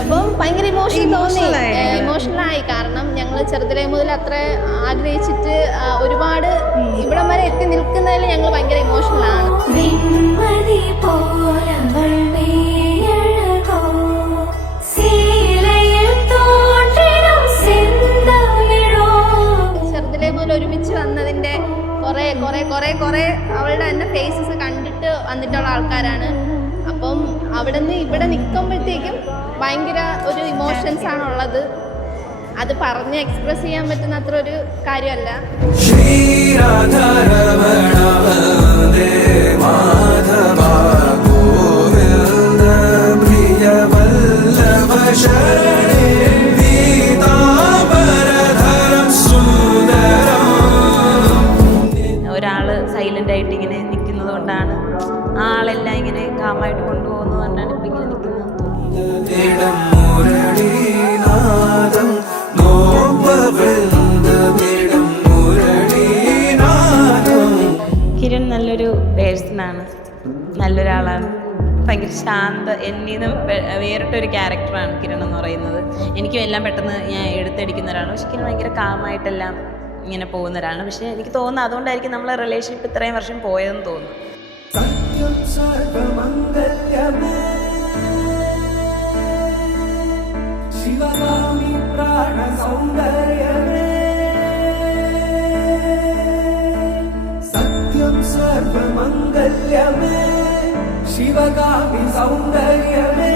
അപ്പം ഭയങ്കര ഇമോഷണലായി. കാരണം ഞങ്ങൾ ചെറുതിലേ മുതൽ അത്ര ആഗ്രഹിച്ചിട്ട് ഒരുപാട് ഇവിടം വരെ എത്തി നിൽക്കുന്നതിൽ ഞങ്ങൾ ഭയങ്കര ഇമോഷണലാണ്. ചെറുതിലേ മുതൽ ഒരുമിച്ച് വന്നതിൻ്റെ കുറേ അവളുടെ തന്നെ ഫേസസ് കണ്ടിട്ട് വന്നിട്ടുള്ള ആൾക്കാരാണ്. അപ്പം അവിടെ നിന്ന് ഇവിടെ നിൽക്കുമ്പോഴത്തേക്കും ഭയങ്കര ഒരു ഇമോഷൻസ് ആണുള്ളത്. അത് പറഞ്ഞ് എക്സ്പ്രസ് ചെയ്യാൻ പറ്റുന്ന അത്ര ഒരു കാര്യമല്ല. ഒരാള് സൈലന്റ് ആയിട്ട് ഇങ്ങനെ നിൽക്കുന്നത് കൊണ്ടാണ് ആളെല്ലാം ഇങ്ങനെ കാമായിട്ട് കൊണ്ടുപോകുന്നത് കൊണ്ടാണ് ഇപ്പൊ ഇങ്ങനെ നിൽക്കുന്നത്. കിരൺ നല്ലൊരു പേഴ്സണാണ്, നല്ലൊരാളാണ്, ഭയങ്കര ശാന്ത. എന്നീന്നും വേറിട്ടൊരു ക്യാരക്ടറാണ് കിരൺ എന്ന് പറയുന്നത്. എനിക്കും എല്ലാം പെട്ടെന്ന് ഞാൻ എടുത്തടിക്കുന്ന ഒരാളാണ്. പക്ഷെ കിരൺ ഭയങ്കര കാമായിട്ടെല്ലാം ഇങ്ങനെ പോകുന്ന ഒരാളാണ്. പക്ഷെ എനിക്ക് തോന്നുന്നു അതുകൊണ്ടായിരിക്കും നമ്മളെ റിലേഷൻഷിപ്പ് ഇത്രയും വർഷം പോയതെന്ന് തോന്നുന്നു. സത്യം സർവമംഗല്യമേ ശിവകാമി പ്രാണ സൗന്ദര്യമേ സത്യം സർവമംഗല്യമേ ശിവകാമി സൗന്ദര്യമേ